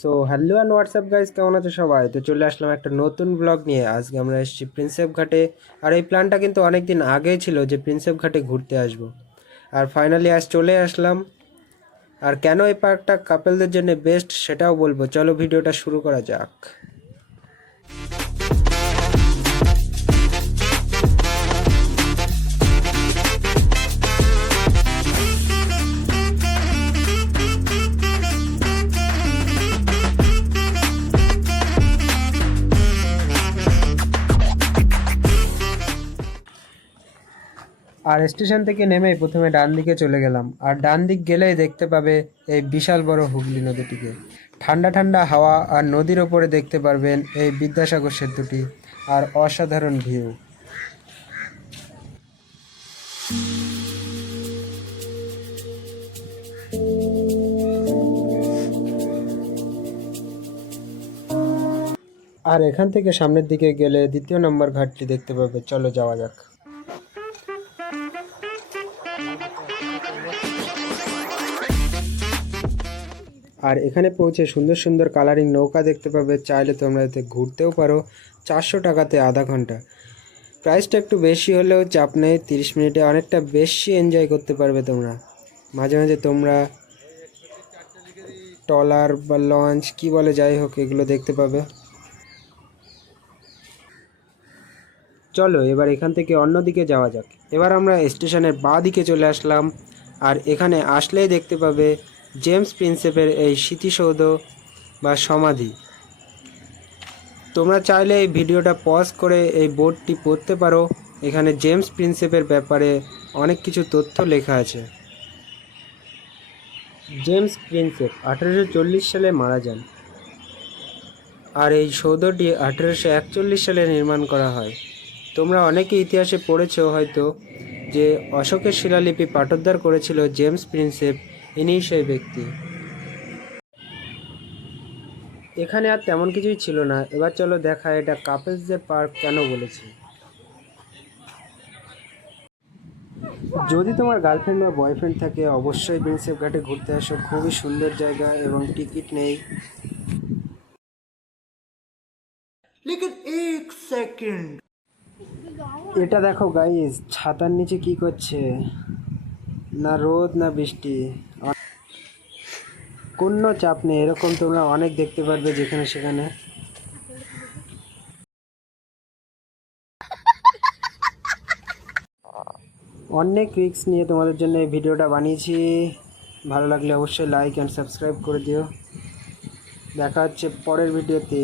So hello and WhatsApp guys, কেমন আছো সবাই? তো চলে আসলাম একটা নতুন ব্লগ নিয়ে। আজকে আমরা এসেছি প্রিন্সেপ ঘাটে। আর এই প্ল্যানটা কিন্তু অনেক দিন আগেই ছিল যে প্রিন্সেপ ঘাটে ঘুরতে আসবো, আর ফাইনালি আজ চলে আসলাম। আর কেন এই পার্কটা কাপেলদের জন্য বেস্ট সেটাও বলবো। চলো ভিডিওটা শুরু করা যাক। আর স্টেশন থেকে নেমেই প্রথমে ডান দিকে চলে গেলাম। আর ডান দিক গেলেই দেখতে পাবে এই বিশাল বড় হুগলি নদীটিকে। ঠান্ডা ঠান্ডা হাওয়া আর নদীর ওপরে দেখতে পারবেন এই বিদ্যাসাগর সেতুটি আর অসাধারণ ভিউ। আর এখান থেকে সামনের দিকে গেলে দ্বিতীয় নম্বর ঘাটটি দেখতে পাবে। চলো যাওয়া যাক। আর এখানে পৌঁছে সুন্দর সুন্দর কালারিং নৌকা দেখতে পাবে। চাইলে তোমরা এতে ঘুরতেও পারো 400 টাকাতে আধা ঘন্টা। প্রাইসটা একটু বেশি হলেও চাপ নেই, 30 মিনিটে অনেকটা বেশি এনজয় করতে পারবে তোমরা। মাঝে মাঝে তোমরা ট্রলার বা লঞ্চ কি বলে যাই হোক এগুলো দেখতে পাবে। চলো এবার এখান থেকে অন্য দিকে যাওয়া যাক। এবার আমরা স্টেশনের বাঁ দিকে চলে আসলাম। আর এখানে আসলেই দেখতে পাবে জেমস প্রিন্সেপের এই স্মৃতিসৌধ বা সমাধি। তোমরা চাইলে এই ভিডিওটা পজ করে এই বোর্ডটি পড়তে পারো। এখানে জেমস প্রিন্সেপের ব্যাপারে অনেক কিছু তথ্য লেখা আছে। জেমস প্রিন্সেপ 1840 সালে মারা যান। আর এই সৌধটি 1841 সালে নির্মাণ করা হয়। তোমরা অনেকে ইতিহাসে পড়েছো হয়তো যে অশোকের শিলালিপি পাঠোদ্ধার করেছিল জেমস প্রিন্সেপ, ইনিই সেই ব্যক্তি। এখানে আর তেমন কিছুই ছিল না। এবার চলো দেখা এটা কাপলসদের পার্ক কেন বলেছি। যদি তোমার গার্লফ্রেন্ড বা বয়ফ্রেন্ড থাকে অবশ্যই প্রিন্সেপ ঘাটে ঘুরতে আসো। খুবই সুন্দর জায়গা এবং টিকিট নেই। लेकिन एक सेकंड এটা দেখো গাইস, ছাতার নিচে কি করছে? না রোদ না বৃষ্টি, কোনো চাপ নেই। এরকম তোমরা অনেক দেখতে পারবে যেখানে সেখানে। অনেক রিস্ক নিয়ে তোমাদের জন্য এই ভিডিওটা বানিয়েছি। ভালো লাগলে অবশ্যই লাইক অ্যান্ড সাবস্ক্রাইব করে দিও। দেখা হচ্ছে পরের ভিডিওতে।